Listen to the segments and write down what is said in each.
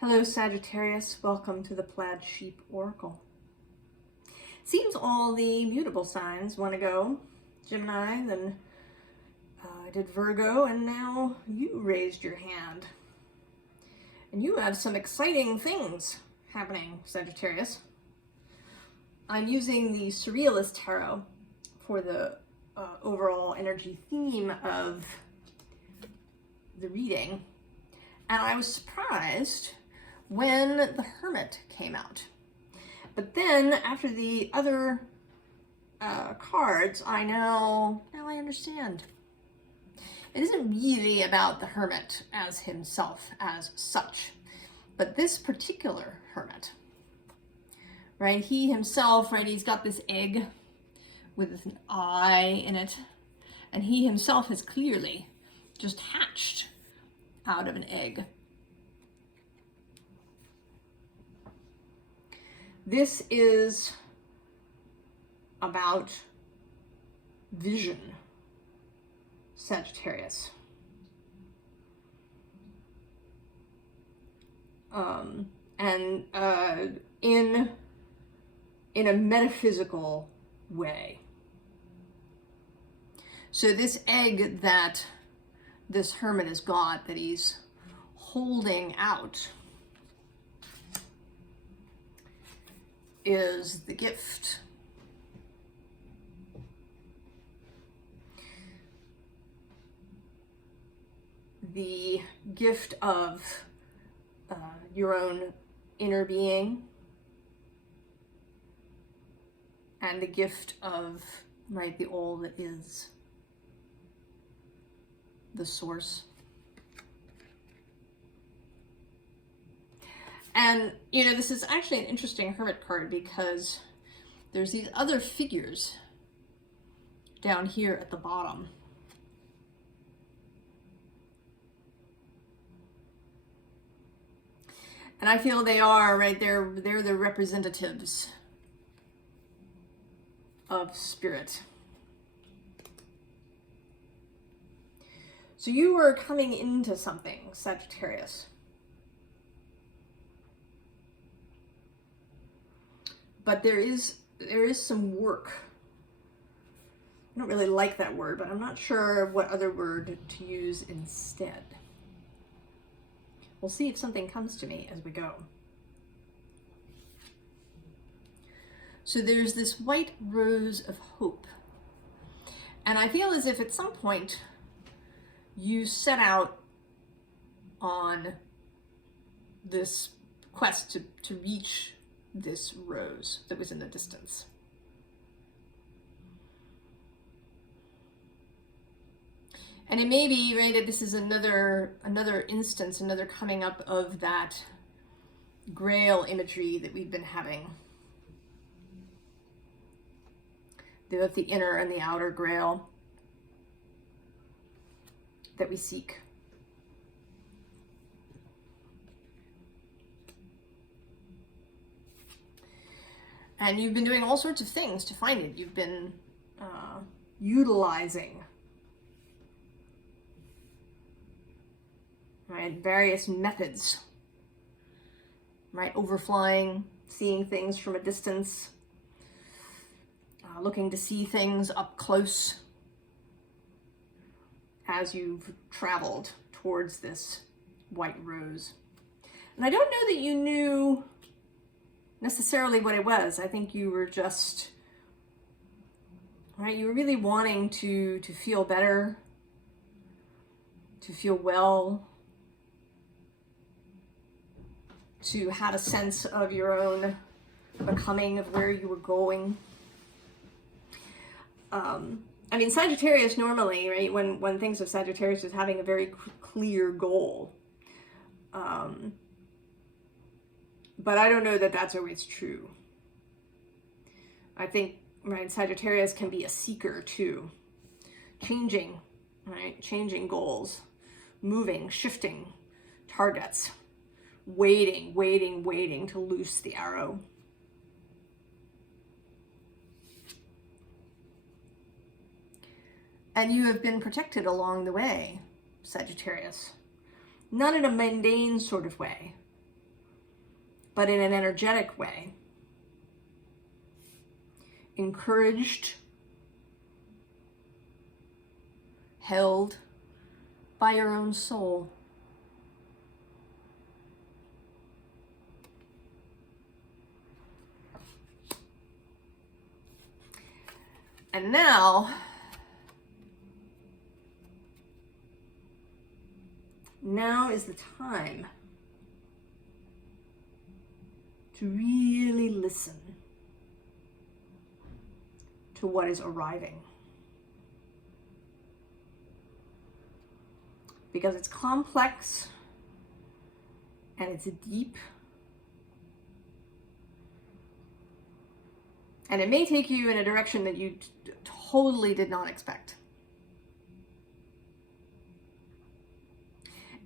Hello Sagittarius, welcome to the Plaid Oracle. Seems all the mutable signs want to go. Gemini, then I did Virgo, and now you raised your hand. And you have some exciting things happening, Sagittarius. I'm using the Surrealist Tarot for the overall energy theme of the reading. And I was surprised when the Hermit came out. But then after the other cards, now I understand. It isn't really about the Hermit as himself as such, but this particular Hermit, right? He himself, right? He's got this egg with an eye in it, and he himself has clearly just hatched out of an egg. This is about vision, Sagittarius. And in a metaphysical way. So this egg that this Hermit has got, that he's holding out, is the gift. The gift of your own inner being, and the gift of, right, the all that is the source. And, you know, this is actually an interesting Hermit card because there's these other figures down here at the bottom. And I feel they are, right, they're the representatives of spirit. So you were coming into something, Sagittarius. But there is some work. I don't really like that word, but I'm not sure what other word to use instead. We'll see if something comes to me as we go. So there's this white rose of hope. And I feel as if at some point you set out on this quest to reach this rose that was in the distance. And it may be, right, that this is another instance, another coming up of that grail imagery that we've been having. Both the inner and the outer grail that we seek. And you've been doing all sorts of things to find it. You've been utilizing, right, various methods, right, overflying, seeing things from a distance, looking to see things up close as you've traveled towards this white rose. And I don't know that you knew necessarily what it was. I think you were just, right, you were really wanting to feel better, to feel well, to have a sense of your own becoming, of where you were going. I mean, Sagittarius normally, right, when one thinks of Sagittarius as having a very clear goal. But I don't know that that's always true. I think, right, Sagittarius can be a seeker too. Changing, right, changing goals, moving, shifting targets, waiting to loose the arrow. And you have been protected along the way, Sagittarius. Not in a mundane sort of way, but in an energetic way. Encouraged, held by your own soul. And now is the time to really listen to what is arriving. Because it's complex and it's deep. And it may take you in a direction that you totally did not expect.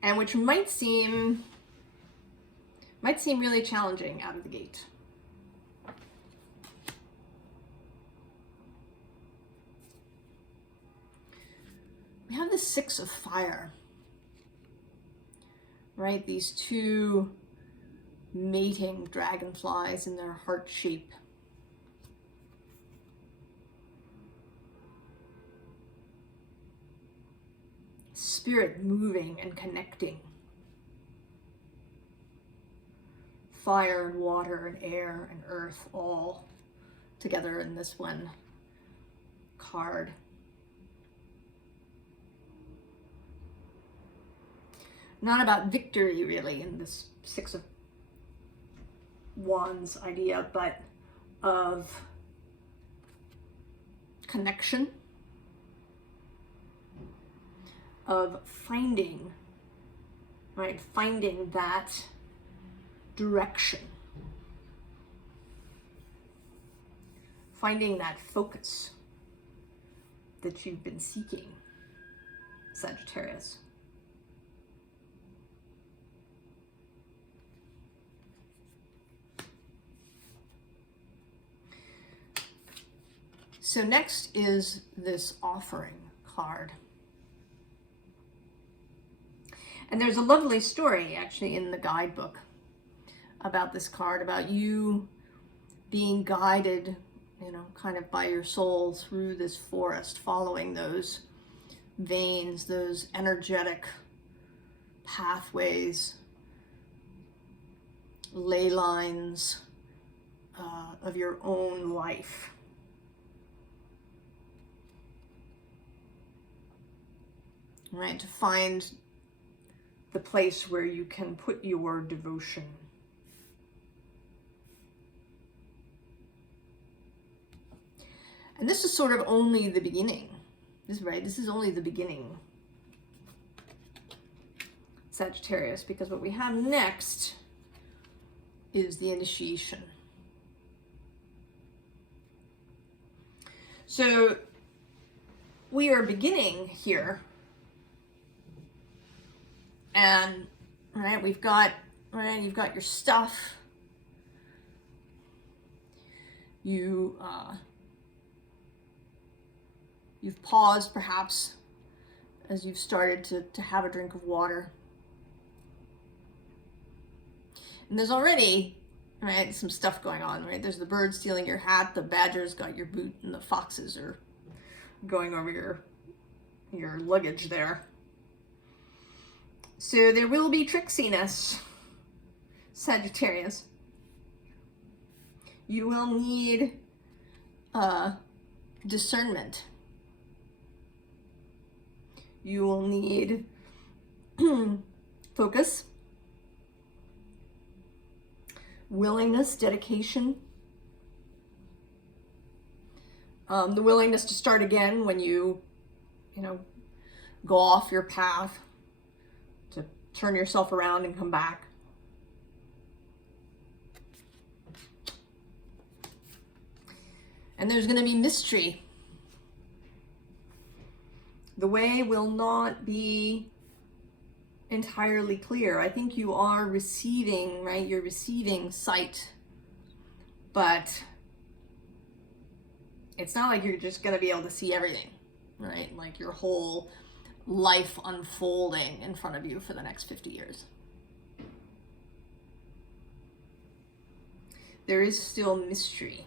And which might seem really challenging out of the gate. We have the Six of Fire, right? These two mating dragonflies in their heart shape. Spirit moving and connecting. Fire and water and air and earth all together in this one card. Not about victory really in this Six of Wands idea, but of connection, of finding, right? Finding that direction. Finding that focus that you've been seeking, Sagittarius. So next is this offering card. And there's a lovely story actually in the guidebook about this card, about you being guided, you know, kind of by your soul through this forest, following those veins, those energetic pathways, ley lines of your own life. Right, to find the place where you can put your devotion. And this is sort of only the beginning. This is only the beginning, Sagittarius, because what we have next is the initiation. So we are beginning here. And right, you've got your stuff. You've paused perhaps as you've started to have a drink of water. And there's already, right, some stuff going on, right? There's the bird stealing your hat, the badger's got your boot, and the foxes are going over your luggage there. So there will be tricksiness, Sagittarius. You will need discernment. You will need focus, willingness, dedication, the willingness to start again when you go off your path, to turn yourself around and come back. And there's going to be mystery. The way will not be entirely clear. I think you are receiving, right? You're receiving sight, but it's not like you're just going to be able to see everything, right? Like your whole life unfolding in front of you for the next 50 years. there is still mystery.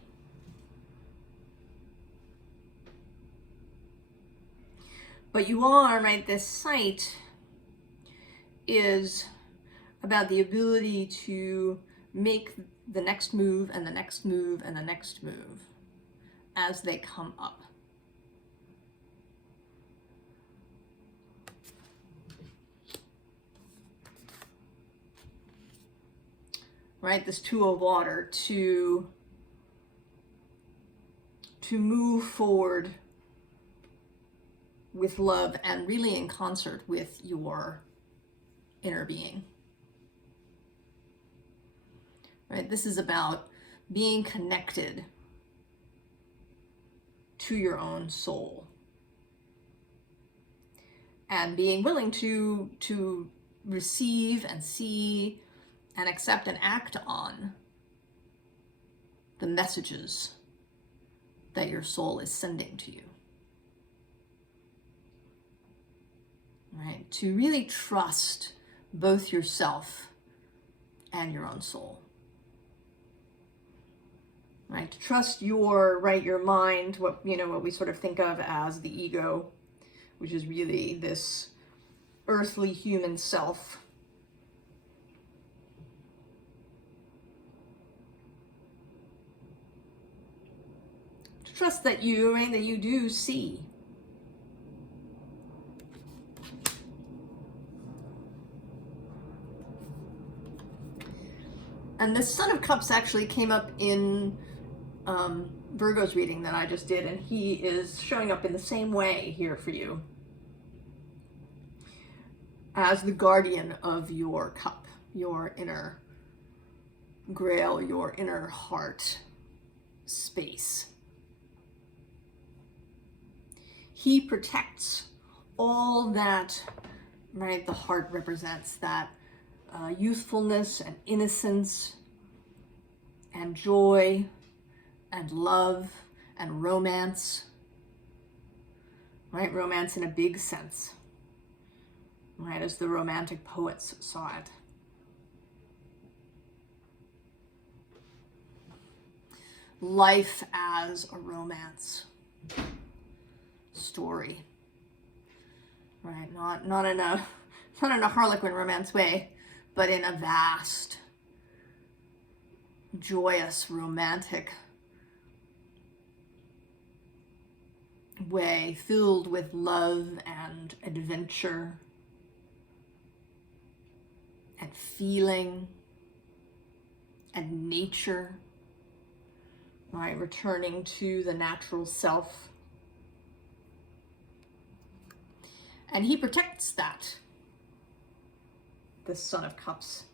But you are, right, this sight is about the ability to make the next move and the next move and the next move as they come up. Right, this Two of Water, to move forward with love and really in concert with your inner being. Right, this is about being connected to your own soul and being willing to receive and see and accept and act on the messages that your soul is sending to you. Right? To really trust both yourself and your own soul. Right? To trust your mind, what we sort of think of as the ego, which is really this earthly human self. To trust that you do see. And the Son of Cups actually came up in Virgo's reading that I just did, and he is showing up in the same way here for you as the guardian of your cup, your inner grail, your inner heart space. He protects all that, right, the heart represents, that youthfulness and innocence and joy and love and romance, right? Romance in a big sense, right? As the Romantic poets saw it. Life as a romance story, right? Not in a Harlequin romance way, but in a vast, joyous, romantic way, filled with love and adventure and feeling and nature, right? Returning to the natural self. And he protects that, the Son of Cups.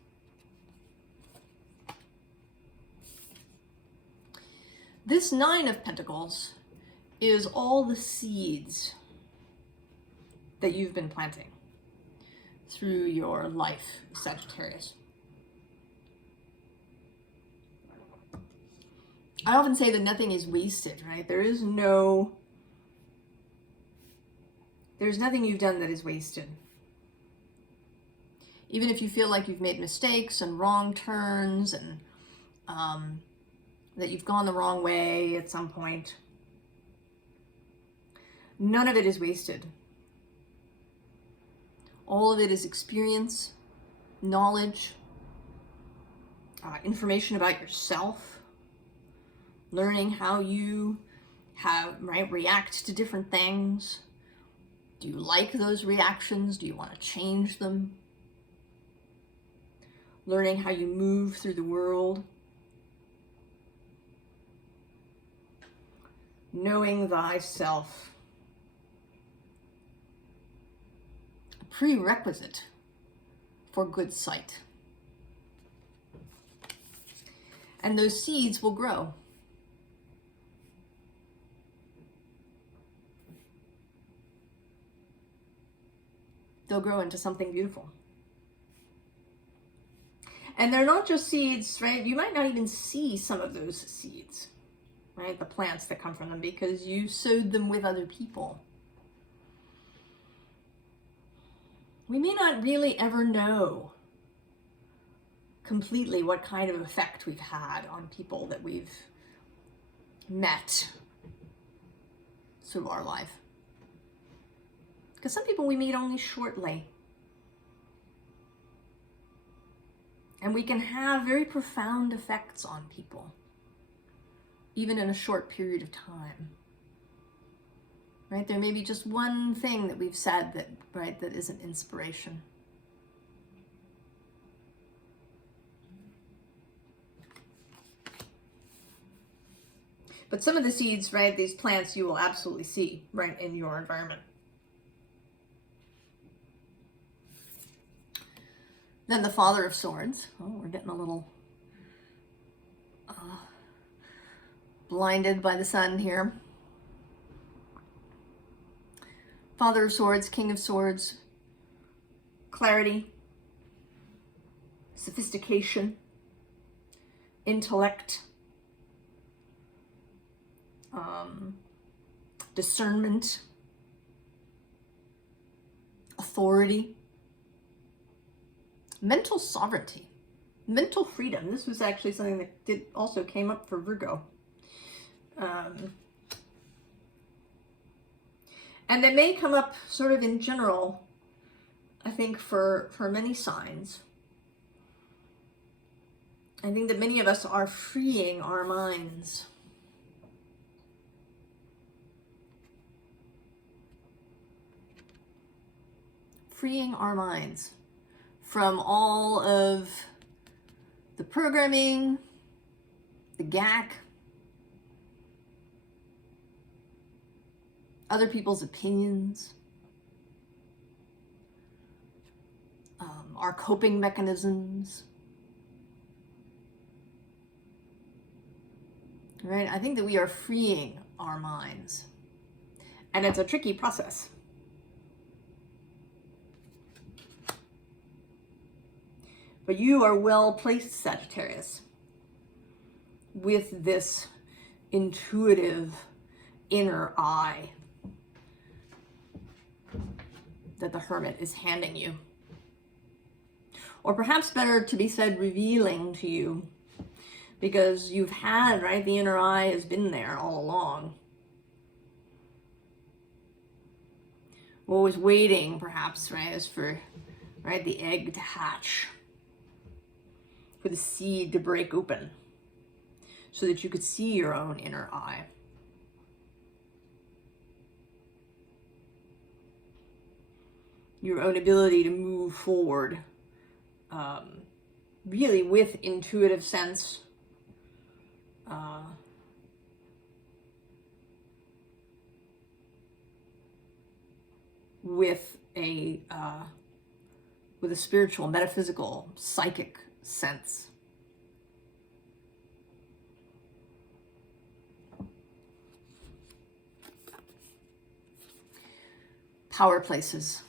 This Nine of Pentacles is all the seeds that you've been planting through your life, Sagittarius. I often say that nothing is wasted, right? There's nothing you've done that is wasted. Even if you feel like you've made mistakes and wrong turns and that you've gone the wrong way at some point, none of it is wasted. All of it is experience, knowledge, information about yourself, learning how you react to different things. Do you like those reactions? Do you want to change them? Learning how you move through the world. Knowing thyself. A prerequisite for good sight. And those seeds will grow. They'll grow into something beautiful. And they're not just seeds, right? You might not even see some of those seeds, right? The plants that come from them, because you sowed them with other people. We may not really ever know completely what kind of effect we've had on people that we've met through our life. Because some people we meet only shortly. And we can have very profound effects on people, even in a short period of time. Right? There may be just one thing that we've said that, right, that is an inspiration. But some of the seeds, right, these plants you will absolutely see, right, in your environment. Then the Father of Swords. Oh, we're getting a little blinded by the sun here. Father of Swords, King of Swords, clarity, sophistication, intellect, discernment, authority, mental sovereignty, mental freedom. This was actually something that also came up for Virgo. And it may come up sort of in general, I think, for many signs. I think that many of us are freeing our minds. Freeing our minds from all of the programming, the gack, other people's opinions, our coping mechanisms. Right? I think that we are freeing our minds. And it's a tricky process. But you are well placed, Sagittarius, with this intuitive inner eye that the Hermit is handing you. Or perhaps better to be said, revealing to you, because you've had, right, the inner eye has been there all along. What was waiting, perhaps, right, is for, right, the egg to hatch, for the seed to break open, so that you could see your own inner eye. Your own ability to move forward, really with intuitive sense, with a spiritual, metaphysical, psychic sense. Power places.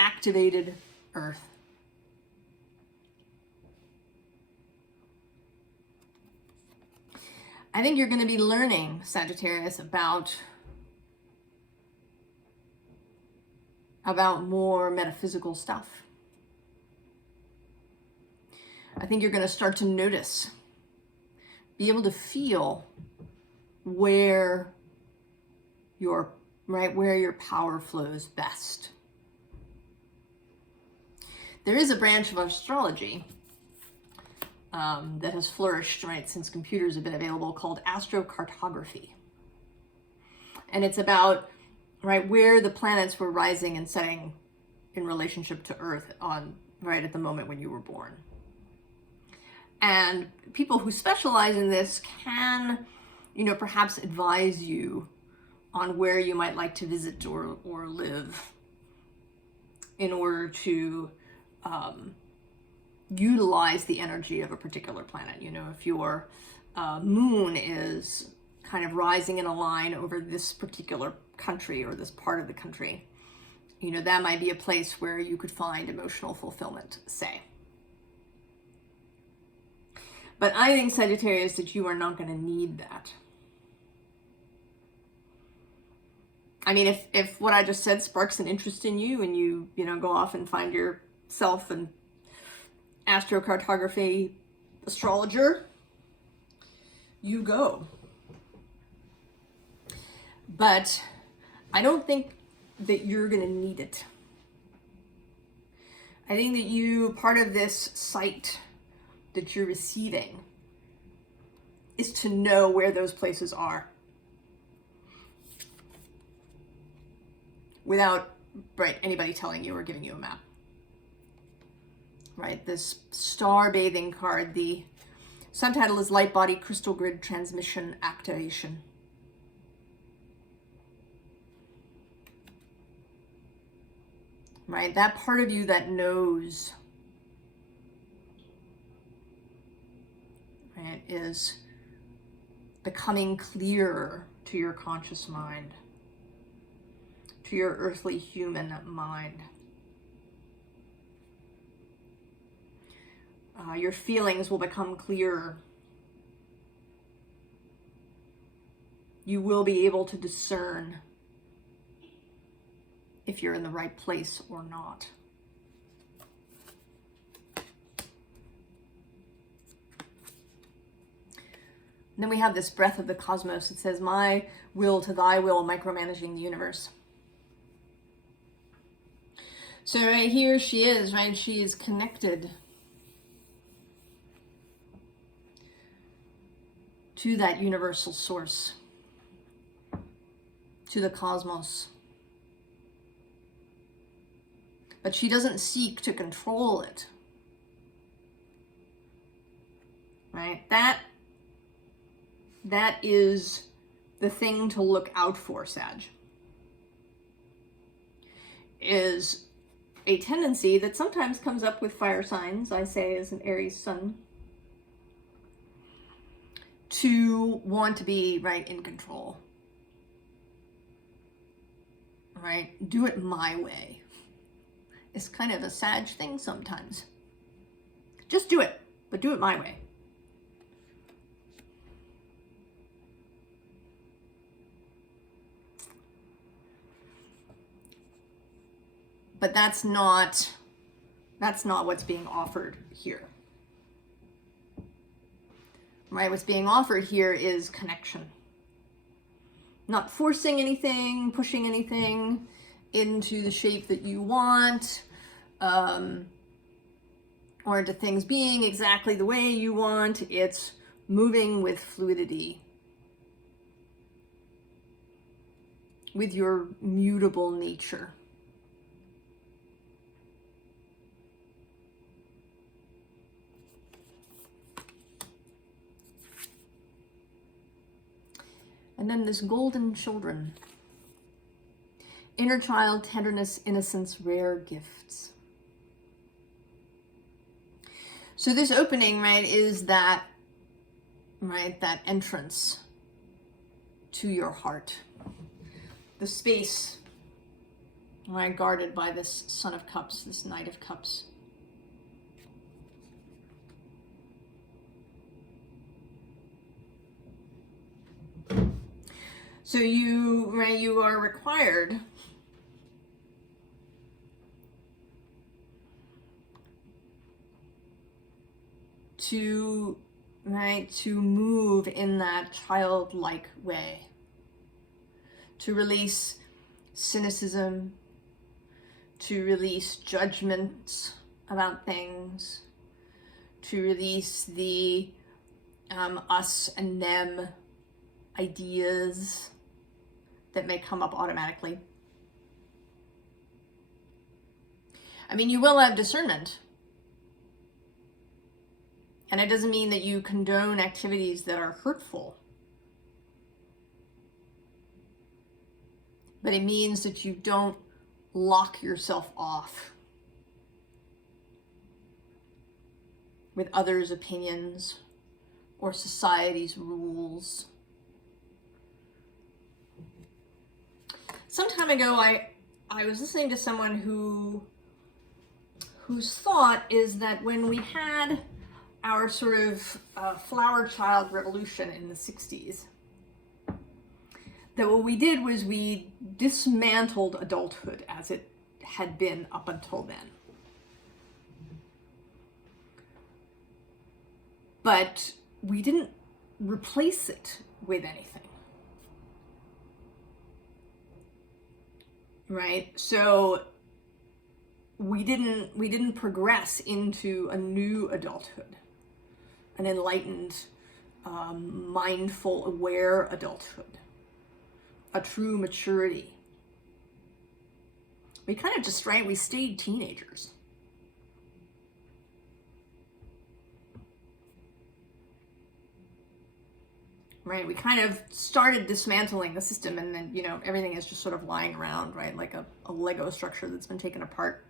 Activated earth. I think you're going to be learning, Sagittarius, about more metaphysical stuff. I think you're going to start to notice, be able to feel where your power flows best. There is a branch of astrology that has flourished, right, since computers have been available, called astrocartography. And it's about, right, where the planets were rising and setting in relationship to Earth right at the moment when you were born. And people who specialize in this can, perhaps advise you on where you might like to visit or live in order to utilize the energy of a particular planet. If your moon is kind of rising in a line over this particular country or this part of the country, that might be a place where you could find emotional fulfillment, say. But I think, Sagittarius, that you are not going to need that. I mean, if what I just said sparks an interest in you and you go off and find yourself and astrocartography astrologer, you go. But I don't think that you're going to need it. I think that part of this sight that you're receiving is to know where those places are without, right, anybody telling you or giving you a map. Right, this star bathing card, the subtitle is Light Body Crystal Grid Transmission Activation. Right, that part of you that knows, right, is becoming clearer to your conscious mind, to your earthly human mind. Your feelings will become clearer. You will be able to discern if you're in the right place or not. And then we have this breath of the cosmos. It says, my will to thy will, micromanaging the universe. So right here she is, right? She is connected to that universal source, to the cosmos. But she doesn't seek to control it. Right? That is the thing to look out for, Sag. Is a tendency that sometimes comes up with fire signs, I say as an Aries sun, to want to be, right, in control. Right? Do it my way. It's kind of a Sag thing sometimes. Just do it, but do it my way. But that's not what's being offered here. Right? What's being offered here is connection. Not forcing anything, pushing anything into the shape that you want, or into things being exactly the way you want. It's moving with fluidity, with your mutable nature. And then this golden children. Inner child, tenderness, innocence, rare gifts. So this opening, right, is that, right, that entrance to your heart. The space, right, guarded by this Son of Cups, this Knight of Cups. So you are required to move in that childlike way, to release cynicism, to release judgments about things, to release the us and them ideas that may come up automatically. I mean, you will have discernment. And it doesn't mean that you condone activities that are hurtful. But it means that you don't lock yourself off with others' opinions or society's rules. Some time ago, I was listening to someone whose thought is that when we had our sort of flower child revolution in the 60s, that what we did was we dismantled adulthood as it had been up until then. but we didn't replace it with anything. Right? So we didn't progress into a new adulthood, an enlightened, mindful, aware adulthood, a true maturity. We kind of just, right, we stayed teenagers. Right, we kind of started dismantling the system, and then, you know, everything is just sort of lying around, right, like a Lego structure that's been taken apart.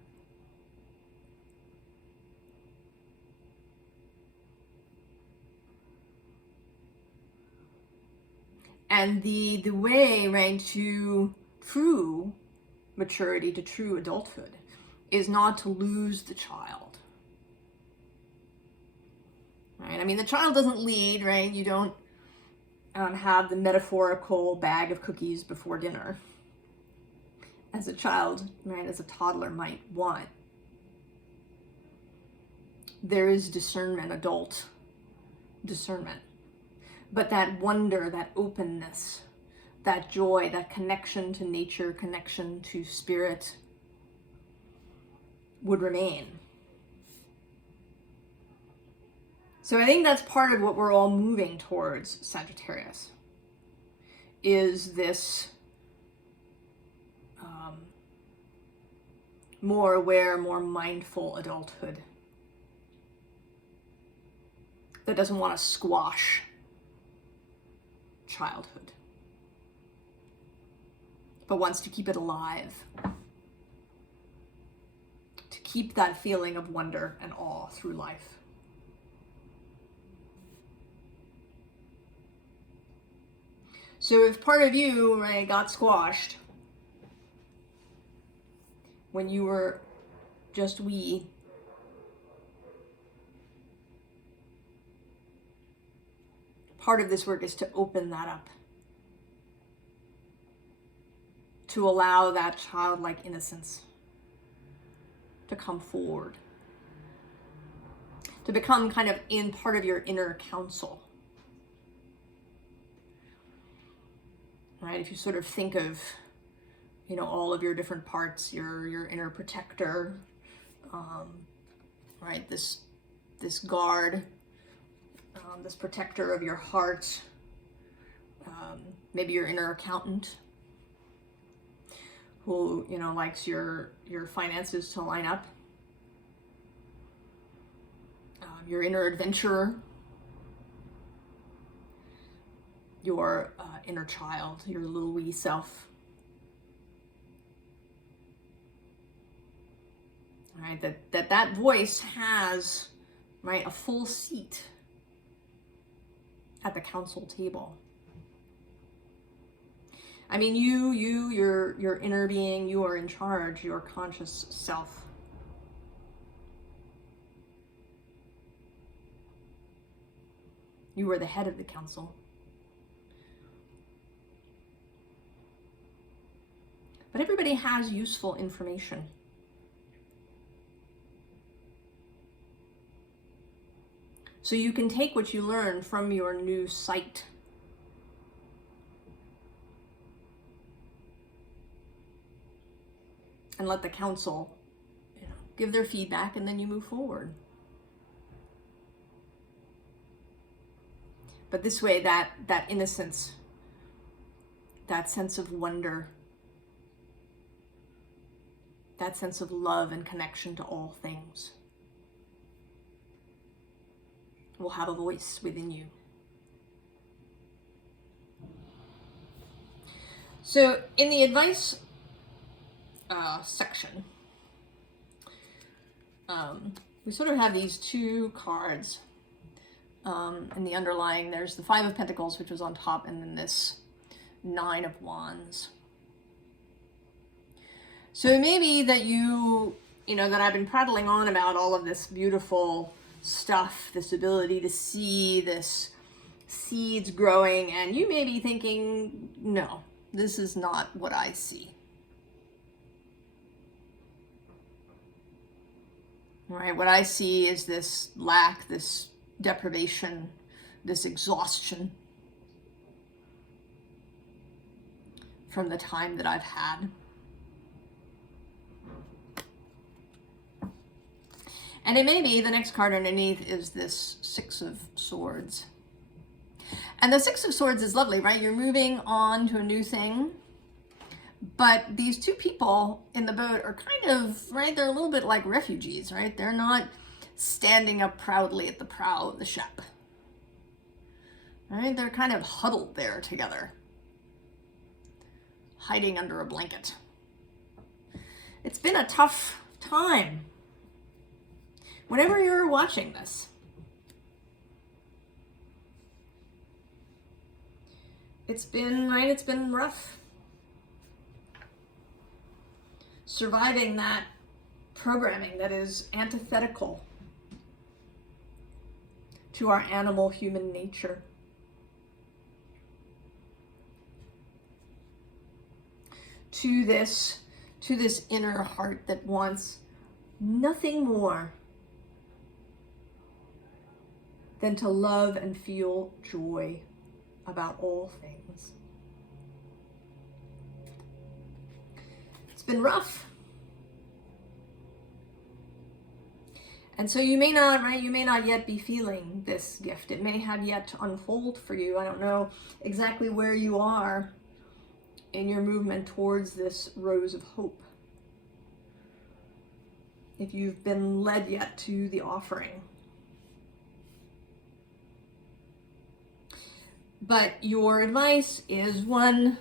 And the way, right, to true maturity, to true adulthood, is not to lose the child. Right? I mean, the child doesn't lead, right? You don't have the metaphorical bag of cookies before dinner, as a child, right, as a toddler might want. There is discernment, adult discernment. But that wonder, that openness, that joy, that connection to nature, connection to spirit would remain. So I think that's part of what we're all moving towards, Sagittarius, is this more aware, more mindful adulthood that doesn't want to squash childhood, but wants to keep it alive, to keep that feeling of wonder and awe through life. So if part of you, right, got squashed when you were just wee, part of this work is to open that up, to allow that childlike innocence to come forward, to become kind of in part of your inner council. Right? If you sort of think of, you know, all of your different parts, your inner protector, right? This guard, this protector of your heart, maybe your inner accountant, who, you know, likes your finances to line up, your inner adventurer, your inner child, your little wee self. Right, that voice has, right, a full seat at the council table. I mean, your inner being, you are in charge, your conscious self. You are the head of the council. But everybody has useful information. So you can take what you learn from your new sight and let the council, you know, give their feedback, and then you move forward. But this way, that innocence, that sense of wonder, that sense of love and connection to all things will have a voice within you. So in the advice section, we sort of have these two cards. In the underlying, there's the Five of Pentacles, which was on top, and then this Nine of Wands. So it may be that you know, that I've been prattling on about all of this beautiful stuff, this ability to see this seeds growing, and you may be thinking, no, this is not what I see. Right? What I see is this lack, this deprivation, this exhaustion from the time that I've had. And it may be the next card underneath is this Six of Swords. And the Six of Swords is lovely, right? You're moving on to a new thing. But these two people in the boat are kind of, right, they're a little bit like refugees, right? They're not standing up proudly at the prow of the ship. Right? They're kind of huddled there together, hiding under a blanket. It's been a tough time. Whenever you're watching this, it's been, right, it's been rough. Surviving that programming that is antithetical to our animal human nature. To this inner heart that wants nothing more than to love and feel joy about all things. It's been rough. And so you may not, right, you may not yet be feeling this gift. It may have yet to unfold for you. I don't know exactly where you are in your movement towards this rose of hope. If you've been led yet to the offering. But your advice is one,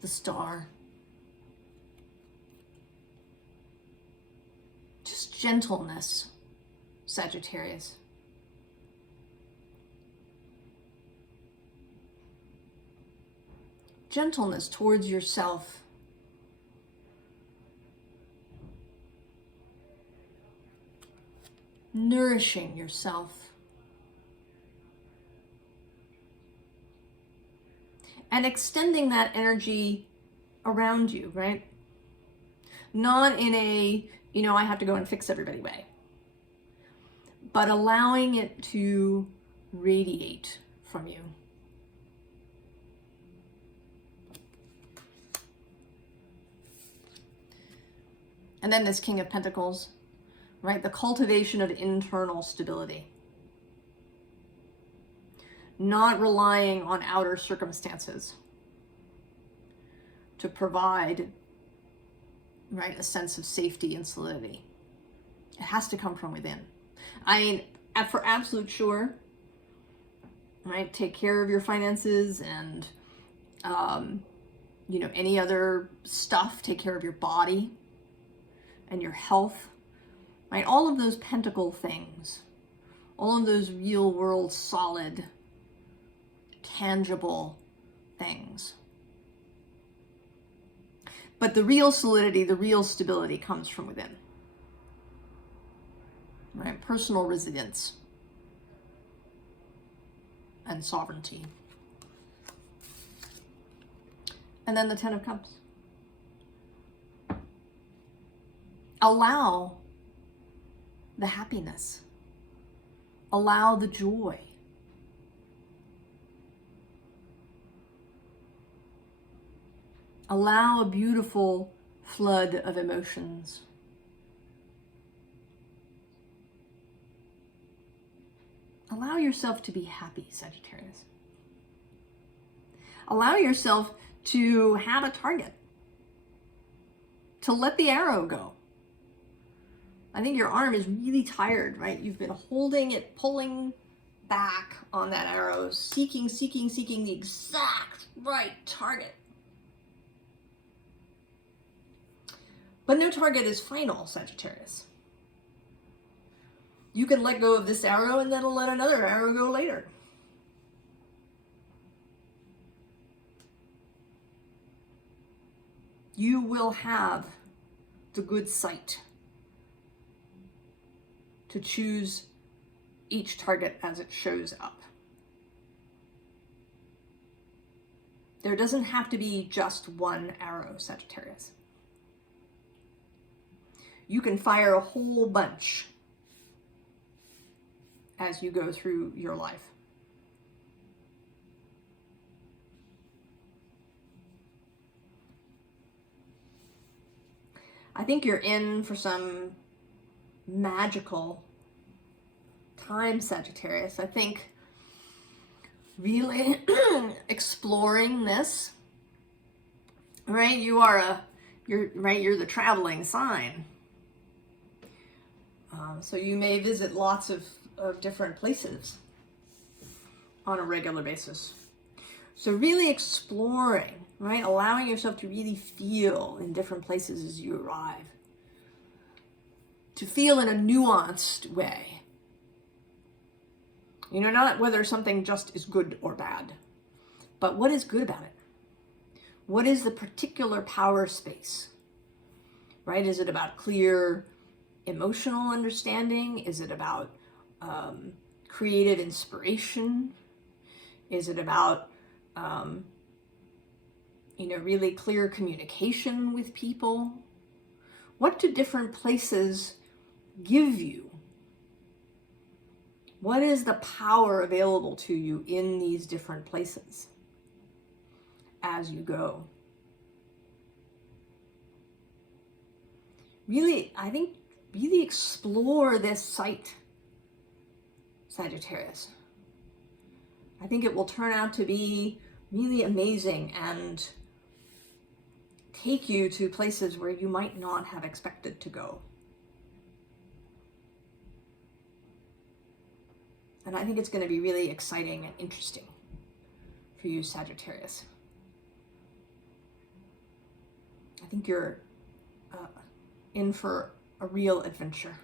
the star. Just gentleness, Sagittarius. Gentleness towards yourself. Nourishing yourself. And extending that energy around you, right? Not in a, you know, I have to go and fix everybody way, but allowing it to radiate from you. And then this King of Pentacles, right? The cultivation of internal stability. Not relying on outer circumstances to provide, right, a sense of safety and solidity. It has to come from within. I mean, for absolute sure, right, take care of your finances and, you know, any other stuff. Take care of your body and your health, right? All of those pentacle things, all of those real world solid tangible things. But the real solidity, the real stability comes from within. Right? Personal resilience and sovereignty. And then the Ten of Cups. Allow the happiness. Allow the joy. Allow a beautiful flood of emotions. Allow yourself to be happy, Sagittarius. Allow yourself to have a target. To let the arrow go. I think your arm is really tired, right? You've been holding it, pulling back on that arrow, seeking the exact right target. But no target is final, Sagittarius. You can let go of this arrow and then let another arrow go later. You will have the good sight to choose each target as it shows up. There doesn't have to be just one arrow, Sagittarius. You can fire a whole bunch as you go through your life. I think you're in for some magical time, Sagittarius. I think really exploring this, right? You're the traveling sign. So you may visit lots of different places on a regular basis. So really exploring, right? Allowing yourself to really feel in different places as you arrive. To feel in a nuanced way. You know, not whether something just is good or bad, but what is good about it? What is the particular power space, right? Is it about clear emotional understanding? Is it about creative inspiration? Is it about, really clear communication with people? What do different places give you? What is the power available to you in these different places as you go? Really, I think, really explore this site, Sagittarius. I think it will turn out to be really amazing and take you to places where you might not have expected to go. And I think it's going to be really exciting and interesting for you, Sagittarius. I think you're in for a real adventure.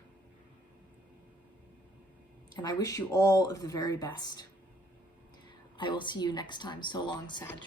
And I wish you all of the very best. I will see you next time. So long, Sag.